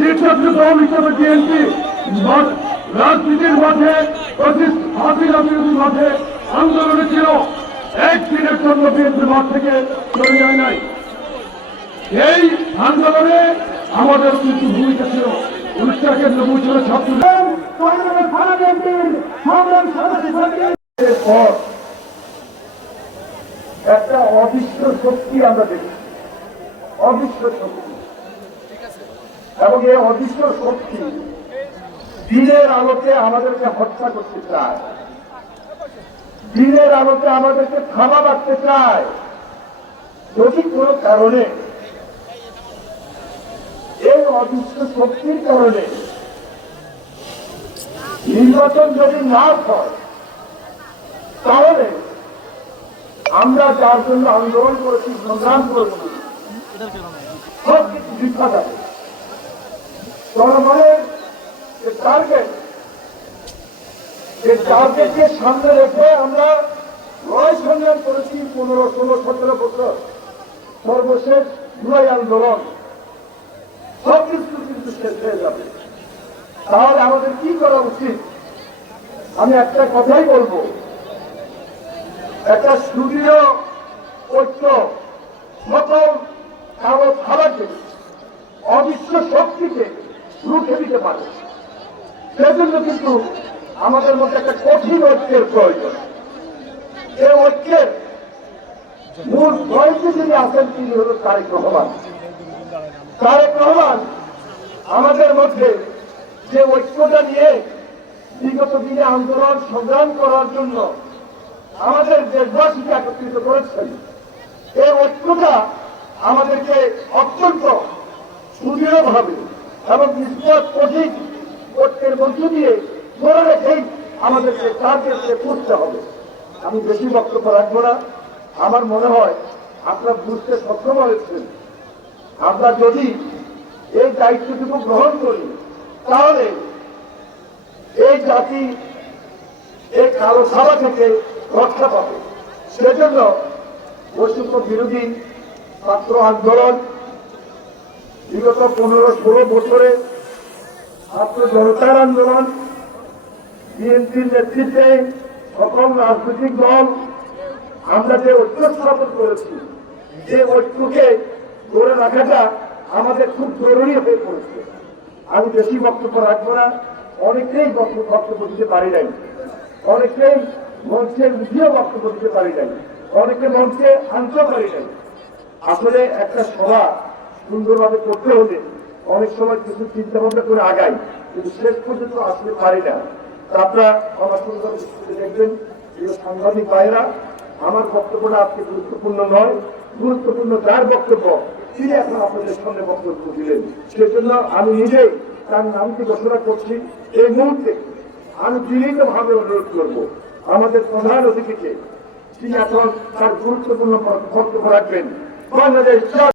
নির্বাচিত দল হিসেবে বিএনপি রাজনীতির মাঠে হাসিনা বিরোধী মাঠে আন্দোলনে ছিল, একদিনের জন্য বিএনপি মাঠ থেকে সরে যায় নাই। এই আন্দোলনে আমাদের কিন্তু ভূমিকা ছিল। 1991 সালে পর একটা অদৃশ্য শক্তি আমরা দেখি, অদৃশ্য শক্তি, এবং এই অদৃশ্য শক্তি দিনের আলোকে আমাদেরকে হত্যা করতে চায়, দিনের আলোকে আমাদেরকে থামা রাখতে চায়। যদি কোনো কারণে এই অদৃশ্য শক্তির কারণে নির্বাচন যদি না হয়, তাহলে আমরা যার জন্য আন্দোলন করেছি, সংগ্রাম করেছি, সব কিছু বৃথা যাবে। জনগণের যে টার্গেটকে সামনে রেখে আমরা লড়াই সংগ্রাম করেছি 15, 16, 17 বছর, সর্বশেষ জুলাই আন্দোলন, সবকিছু কিন্তু শেষ হয়ে যাবে। তাহলে আমাদের কি করা উচিত? আমি একটা কথাই বলবো, একটা সুদৃঢ় ঐক্য সকল কারো খাবারকে, অদৃশ্য শক্তিকে রুখে দিতে পারে। সেজন্য কিন্তু আমাদের মধ্যে একটা কঠিন ঐক্যের প্রয়োজন। এই ঐক্যের মূল পয়েন্টে যিনি আছেন তিনি হল তারেক রহমান। তারেক রহমান আমাদের মধ্যে যে ঐক্যটা নিয়ে বিগত দিনে আন্দোলন সংগ্রাম করার জন্য আমাদের দেশবাসীকে একত্রিত করেছেন, এই ঐক্যটা আমাদেরকে অত্যন্ত সুদৃঢ়ভাবে এবং নিষ্পদ কঠিন ঐক্যের মধ্য দিয়ে ধরে রেখেই আমাদেরকে টার্গেটে পৌঁছতে হবে। আমি বেশি বক্তব্য রাখবো না। আমার মনে হয় আপনারা বুঝতে সক্ষম হয়েছেন, আমরা যদি এই দায়িত্বটুকু গ্রহণ করি তাহলে এই জাতি এই কালো ছাড়া থেকে রক্ষা পাবে। সেজন্য বৈষম্য বিরোধী ছাত্র আন্দোলন বিগত 15-16 বছরে ছাত্র জনতার আন্দোলন, বিএনপির নেতৃত্বে সকল রাজনৈতিক দল আমরা যে ঐক্য স্থাপন করেছি, যে ঐক্যকে ধরে রাখাটা আমাদের খুব জরুরি হয়ে পড়েছে। আমি বেশি বক্তব্য রাখবো না। অনেকেই বক্তব্য দিতে পারি নাই, অনেকেই মঞ্চে উঠিয়ে বক্তব্য দিতে পারি নাই, অনেকে মঞ্চে আনতে পারি নাই। আসলে একটা সভা সুন্দরভাবে করতে হলে অনেক সময় কিছু চিন্তা ভাবনা করে আগাই, কিন্তু শেষ পর্যন্ত আসলে পারি না। আপনারা আমার সুন্দরভাবে দেখবেন। এই সাংবাদিক ভাইরা, আমার বক্তব্যটা আজকে গুরুত্বপূর্ণ নয়, গুরুত্বপূর্ণ যার বক্তব্য তিনি এখন আপনাদের সামনে বক্তব্য দিলেন। সেজন্য আমি নিজেই তার নামটি ঘোষণা করছি। এই মুহূর্তে আমি বিনীতভাবে অনুরোধ করবো আমাদের প্রধান অতিথিকে, তিনি এখন তার গুরুত্বপূর্ণ বক্তব্য রাখবেন। বাংলাদেশ